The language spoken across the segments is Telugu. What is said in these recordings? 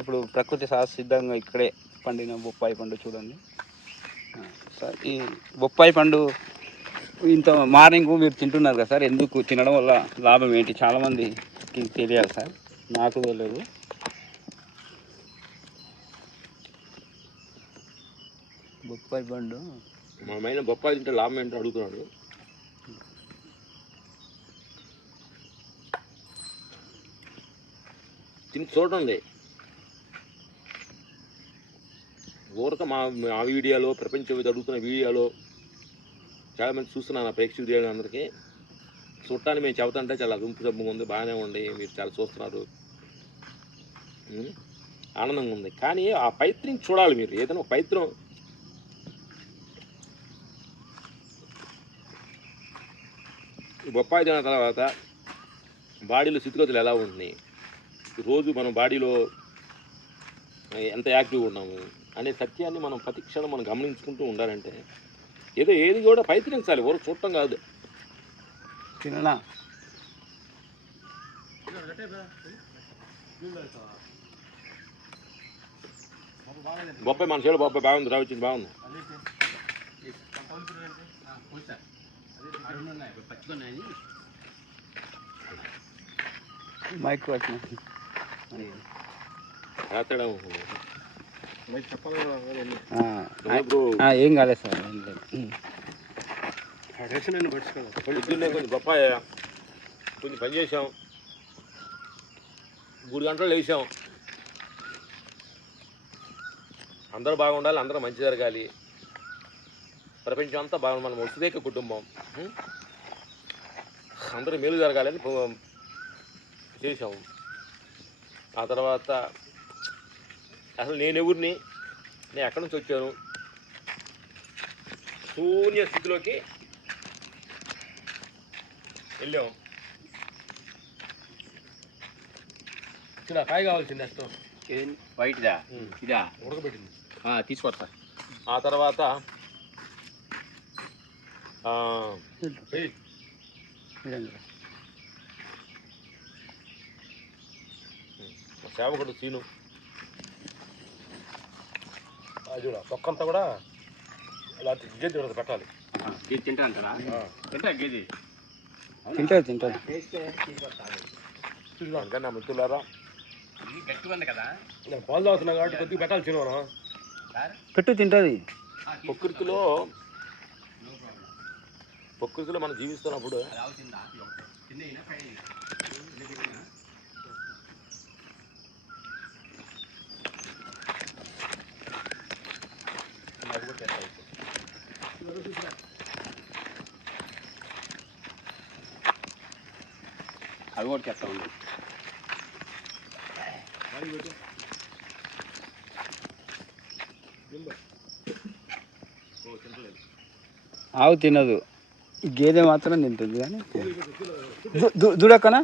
ఇప్పుడు ప్రకృతి సహజసిద్ధంగా ఇక్కడే పండిన బొప్పాయి పండు చూడండి సార్. ఈ బొప్పాయి పండు ఇంత మార్నింగ్ మీరు తింటున్నారు కదా సార్, ఎందుకు తినడం వల్ల లాభం ఏంటి చాలామందికి తెలియాలి సార్, నాకు తెలియదు. బొప్పాయి పండు మన బొప్పాయి తింటే లాభం ఏంటో అడుగుతున్నాడు. తిని చూడండి. ఊరక మా వీడియోలో ప్రపంచం అడుగుతున్న వీడియోలో చాలామంది చూస్తున్నాను, నా ప్రేక్షకులు అందరికీ చూడటానికి మేము చెబుతుంటే చాలా గుంపు జబ్బుగా ఉంది, బాగానే ఉంది, మీరు చాలా చూస్తున్నారు, ఆనందంగా ఉంది. కానీ ఆ పైత్యం చూడాలి మీరు. ఏదైనా ఒక పైత్యం బొప్పాయి తిన్న తర్వాత బాడీలో స్థితిగతులు ఎలా ఉంటున్నాయి, రోజు మనం బాడీలో ఎంత యాక్టివ్గా ఉన్నాము అనే సత్యాన్ని మనం ప్రతి క్షణం మనం గమనించుకుంటూ ఉండాలంటే ఏది కూడా ప్రయత్నించాలి, ఊరు చూడటం కాదు. తిననా బొప్పాయి మన చేలో బొప్పాయి బాగుంది, రావచ్చింది బాగుంది. మైక్ ఏం కాలేదు సార్, ఏం లేదు. కొంచెం బొప్పాయి కొంచెం పని చేసాం, 3 గంటలు లేచాం. అందరూ బాగుండాలి, అందరూ మంచి జరగాలి, ప్రపంచం అంతా బాగుంది, మనం వసుదైక కుటుంబం, అందరూ మేలు జరగాలని చేసాము. ఆ తర్వాత అసలు నేను ఎవరిని, నేను ఎక్కడి నుంచి వచ్చాను, శూన్య స్థితిలోకి వెళ్ళాం. కాయ కావాల్సింది నెక్స్ట్ వైట్దా ఇదా ఉడకబెట్టింది తీసుకొస్తా. ఆ తర్వాత సేవకుడు సీను అది కూడా తొక్కంతా కూడా ఇలాంటి గేజీ పెట్టాలి. గేజీ తింటా అంటారా? తింటా గేజీ తింటాడు. అందుకని నా మిత్రులారా, గట్టిగా ఉంది కదా, నేను పాలు తాగుతున్నా కాబట్టి కొద్దిగా పెట్టాలి సీను. పెట్టు తింటుంది. ప్రకృతిలో మనం జీవిస్తున్నప్పుడు అవి కూడా చెప్తా ఉంది. ఆవు తినదు, గేదె మాత్రం తింటుంది. కానీ దూడక్కనా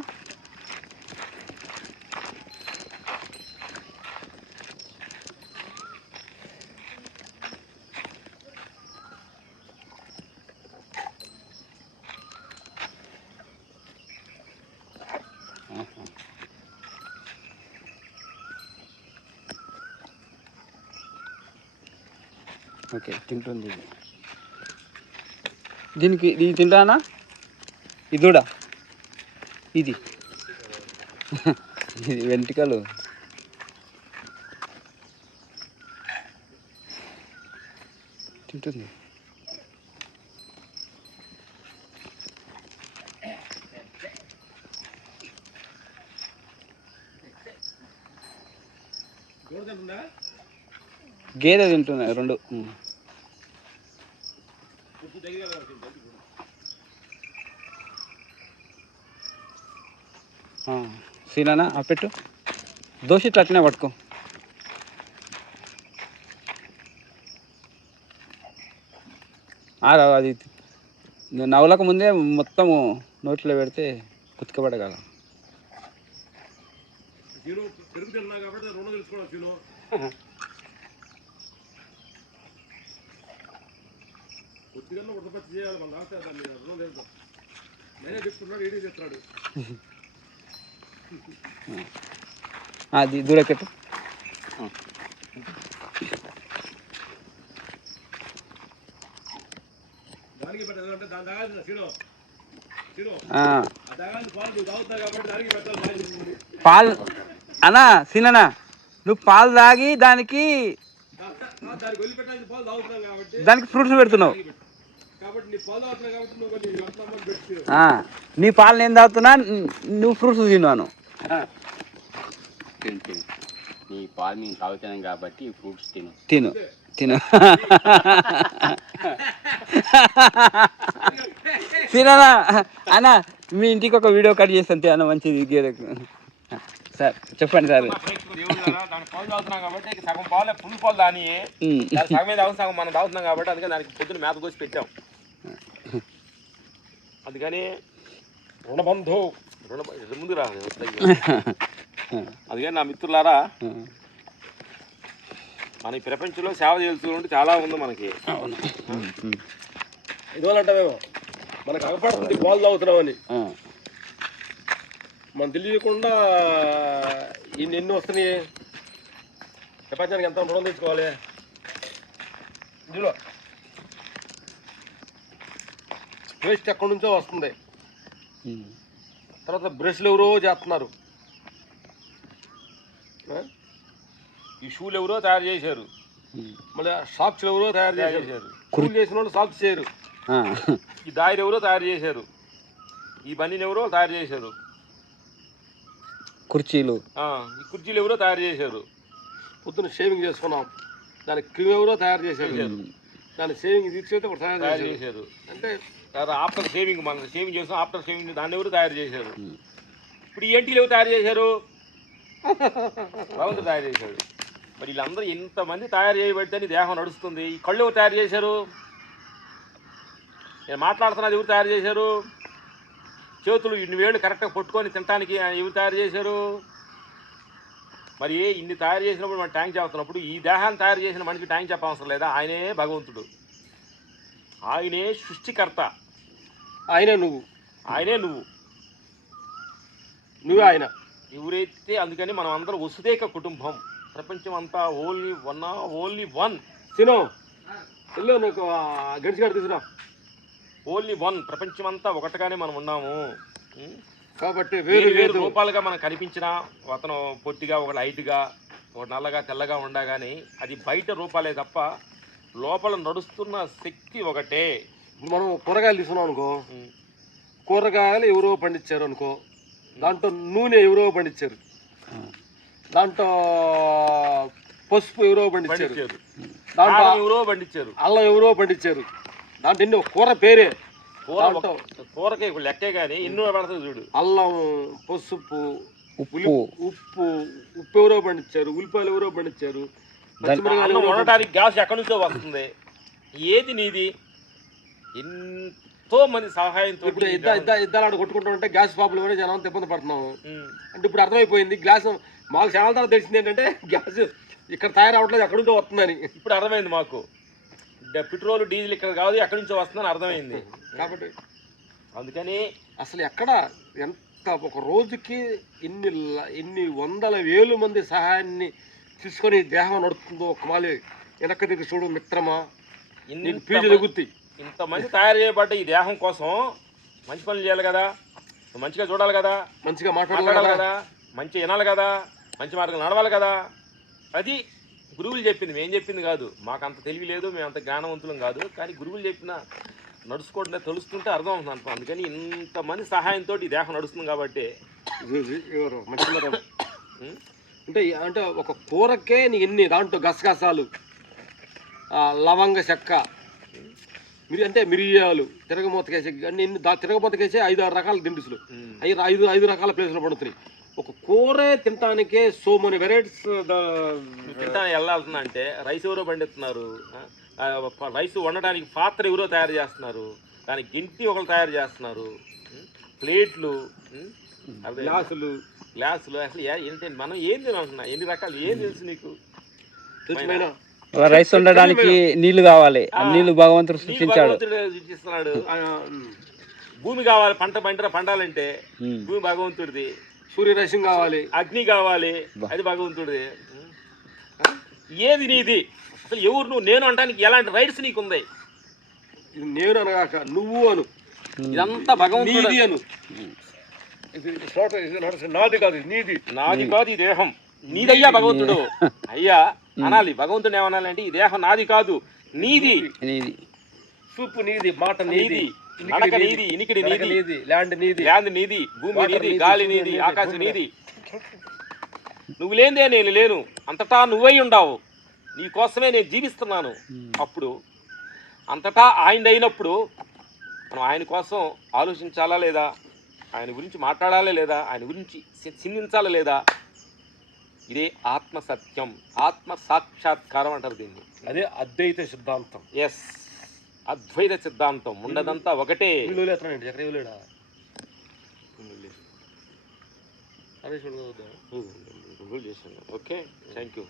ఓకే తింటుంది. దీనికి ఇది తింటానా, ఇది కూడా ఇది వెంట్రుకలు తింటుంది. గేదె తింటున్నాయి రెండు. సీనానా ఆ పెట్టు, దోశ ఇట్లా అట్నే పట్టుకో. అది నవ్వలకు ముందే మొత్తము నోట్లో పెడితే కుతుకబడగల. కొద్దిగా ఉడకపచ్చి చేయాలి, మన రాస్తే దాన్ని రుణం తెలుసు. నేనే చెప్తున్నాడు, ఏడీ చెప్తున్నాడు. అది దూరకెట్టు. పాలు అన్నా సిననా నువ్వు పాలు తాగి దానికి ఫ్రూట్స్ పెడుతున్నావు. నీ పాలు నేను తాగుతున్నా, నువ్వు ఫ్రూట్స్ తిన్నాను. నీ పాలు నేను తాగుతాను కాబట్టి ఫ్రూట్స్ తిను తిను తిను తిననా అన్న. మీ ఇంటికి ఒక వీడియో కట్ చేస్తాను అన్న, మంచిది గేదెకు. సార్ చెప్పండి సార్. దాని పాలు తాగుతున్నాం కాబట్టి సగం పాలు ఫుల్ పాలు దాని సగమే తాగుతాం, సగం మనం తాగుతున్నాం కాబట్టి అందుకని దానికి పొద్దున మేత కోసి పెట్టాం. అందుకని రుణబంధు ముందు రా. అందుకని నా మిత్రులారా, మన ఈ ప్రపంచంలో సేవ చేయాల్సి చాలా ఉంది మనకి. ఇదివలంటావేమో మనకు అగపడుతుంది పాలు తాగుతున్నామని, మనం తెలియకుండా ఎన్ని వస్తున్నాయి. ప్రపంచానికి ఎంత రుణం తెచ్చుకోవాలి. ఇందులో వేస్ట్ ఎక్కడి నుంచో వస్తుంది. తర్వాత బ్రష్లు ఎవరో చేస్తున్నారు, ఈ షూలు ఎవరో తయారు చేశారు, మళ్ళీ సాక్స్లు ఎవరో తయారు చేశారు. కూల్ చేసిన వాళ్ళు సాక్స్ చేయరు. ఈ దాయిలు ఎవరో తయారు చేశారు, ఈ బన్నీని ఎవరో తయారు చేశారు. కుర్చీలు ఈ కుర్చీలు ఎవరో తయారు చేశారు. పొద్దున్న షేవింగ్ చేసుకున్నాం, దానికి క్రీమ్ ఎవరో తయారు చేశారు. దాని షేవింగ్ తీసుకెళ్తే ఒకటి తయారు చేశారు. అంటే ఆఫ్టర్ షేవింగ్, మనం షేవింగ్ చేస్తాం, ఆఫ్టర్ షేవింగ్ దాన్ని ఎవరు తయారు చేశారు. ఇప్పుడు ఈ ఎంటీలు ఎవరు తయారు చేశారు, భగవంతుడు తయారు చేశాడు. మరి వీళ్ళందరూ ఎంతమంది తయారు చేయబడితే దేహం నడుస్తుంది. ఈ కళ్ళు ఎవరు తయారు చేశారు, నేను మాట్లాడుతున్నది ఎవరు తయారు చేశారు. చేతులు ఇన్ని వేళ్ళు కరెక్ట్గా పట్టుకొని తినడానికి ఎవరు తయారు చేశారు. మరి ఇన్ని తయారు చేసినప్పుడు మనం ట్యాంక్ చెప్తున్నప్పుడు ఈ దేహాన్ని తయారు చేసిన మనిషికి ట్యాంక్ చెప్పవసరం లేదా. ఆయనే భగవంతుడు, ఆయనే సృష్టికర్త, ఆయనే నువ్వు, నువ్వే ఆయన, ఎవరైతే. అందుకని మనం అందరం వసుదేక కుటుంబం, ప్రపంచం అంతా ఓన్లీ వన్. తినో ఎల్లో నీకు గడిచిగాడు తీసుకురా. ఓన్లీ వన్, ప్రపంచం అంతా ఒకటిగానే మనం ఉన్నాము. కాబట్టి వేరు వేరు రూపాలుగా మనకు కనిపించినా, అతను పొట్టిగా, ఒకటి హైట్గా, ఒకటి నల్లగా తెల్లగా ఉండగానే అది బయట రూపాలే తప్ప లోపల నడుస్తున్న శక్తి ఒకటే. మనం కూరగాయలు తీసుకున్నాం అనుకో, కూరగాయలు ఎవరో పండించారు అనుకో, దాంట్లో నూనె ఎవరో పండించారు, దాంట్లో పసుపు ఎవరో పండించారు, దాంట్లో ఎవరో పండించారు, అల్లం ఎవరో పండించారు. దాంట్లో ఎన్నో కూర పేరే, కూరకే లెక్కే కానీ ఎన్నో పడుతుంది చూడు. అల్లం, పసుపు, ఉప్పు ఎవరో పండించారు, ఉల్లిపాయలు ఎవరో పండించారు. వండటానికి గ్యాస్ ఎక్కడి నుంచో వస్తుంది. ఏది నీది? ఎంతో మంది సహాయంతో. ఇప్పుడు ఇద్దరు కొట్టుకుంటూ ఉంటే గ్యాస్ ప్రాబ్లం కూడా జనం ఇబ్బంది పడుతున్నాము. అంటే ఇప్పుడు అర్థమైపోయింది. గ్యాస్ మాకు చాలా తర్వాత తెలిసింది ఏంటంటే గ్యాస్ ఇక్కడ తయారవట్లేదు, ఎక్కడి నుంచో వస్తుందని ఇప్పుడు అర్థమైంది మాకు. పెట్రోల్ డీజిల్ ఇక్కడ కాదు, ఎక్కడి నుంచో వస్తుందని అర్థమైంది. కాబట్టి అందుకని అసలు ఎక్కడ ఎంత ఒక రోజుకి ఎన్ని వందల వేలు మంది సహాయాన్ని తీసుకొని దేహం నడుస్తుందో ఒకమాలి వెనక్కి దిగి చూడు మిత్రమా. నీకు పీజు ఎగుతాయి. ఇంతమంది తయారు చేయబడ్డ ఈ దేహం కోసం మంచి పనులు చేయాలి కదా, మంచిగా చూడాలి కదా, మంచిగా మాట్లాడాలి కదా, మంచి వినాలి కదా, మంచి మార్గం నడవాలి కదా. అది గురువులు చెప్పింది, మేము చెప్పింది కాదు. మాకు అంత తెలివి లేదు, మేము అంత జ్ఞానవంతులం కాదు. కానీ గురువులు చెప్పిన నడుచుకోవడం తెలుస్తుంటే అర్థం అవుతుంది. అందుకని ఇంతమంది సహాయంతో ఈ దేహం నడుస్తుంది. కాబట్టి అంటే అంటే ఒక కూరకే నీ ఎన్ని దాంట్లో గసగసాలు, లవంగ చెక్క, మిరియాలు, తిరగమూతకేసే అన్ని తిరగమూతకేసే 5-6 రకాల దిండుసులు, 5 రకాల ప్లేసులు పడుతున్నాయి. ఒక కూరే తినటానికే సో మెనీ వెరైటీస్ తింటానికి వెళ్ళాల్సింది. అంటే రైస్ ఎవరో పండిస్తున్నారు, రైస్ వండటానికి పాత్ర ఎవరో తయారు చేస్తున్నారు, దానికి గింటి ఒకరు తయారు చేస్తున్నారు, ప్లేట్లు, గ్లాసులు అసలు ఏంటంటే మనం ఏం తినాలన్నా ఎన్ని రకాలు ఏం తెలుసు నీకు? రైస్ వండడానికి నీళ్లు కావాలి, నీళ్లు భగవంతుడు సృష్టించాడు. భూమి కావాలి, పండాలంటే భూమి భగవంతుడిది. సూర్యరశ్మి కావాలి, అగ్ని కావాలి, అది భగవంతుడే. ఏది నీది అసలు? ఎవరు నువ్వు? నేను అనడానికి ఎలాంటి రైట్స్ నీకు ఉంది? ఇది నేను అనగాక నువ్వు అను, ఇదంతా భగవంతుడు. నీది అను. ఇది నాది కాదు, ఇది నీది. నాది కాదు ఈ దేహం, నీదయ్యా భగవంతుడు. అయ్యా అనాలి, భగవంతుడు ఏమనాలంటే ఈ దేహం నాది కాదు నీది. సూపు నీది, మాట నీది, నడక నీది, ఇనికిడి నీది, ల్యాండ్ నీది, ల్యాండ్ నీది, భూమి నీది, గాలి నీది, ఆకాశం నీది. నువ్వు లేదే నేను లేను, అంతటా నువ్వై ఉండావు, నీ కోసమే నేను జీవిస్తున్నాను. అప్పుడు అంతటా ఆయన అయినప్పుడు మనం ఆయన కోసం ఆలోచించాలా లేదా? ఆయన గురించి మాట్లాడాలా లేదా? ఆయన గురించి చిందించాలా లేదా? ఇదే ఆత్మ సత్యం, ఆత్మ సాక్షాత్కారం అంటారు దీన్ని. అదే అద్వైత సిద్ధాంతం. ఎస్, అద్వైత సిద్ధాంతం. ఉండదంతా ఒకటే. Okay, thank you.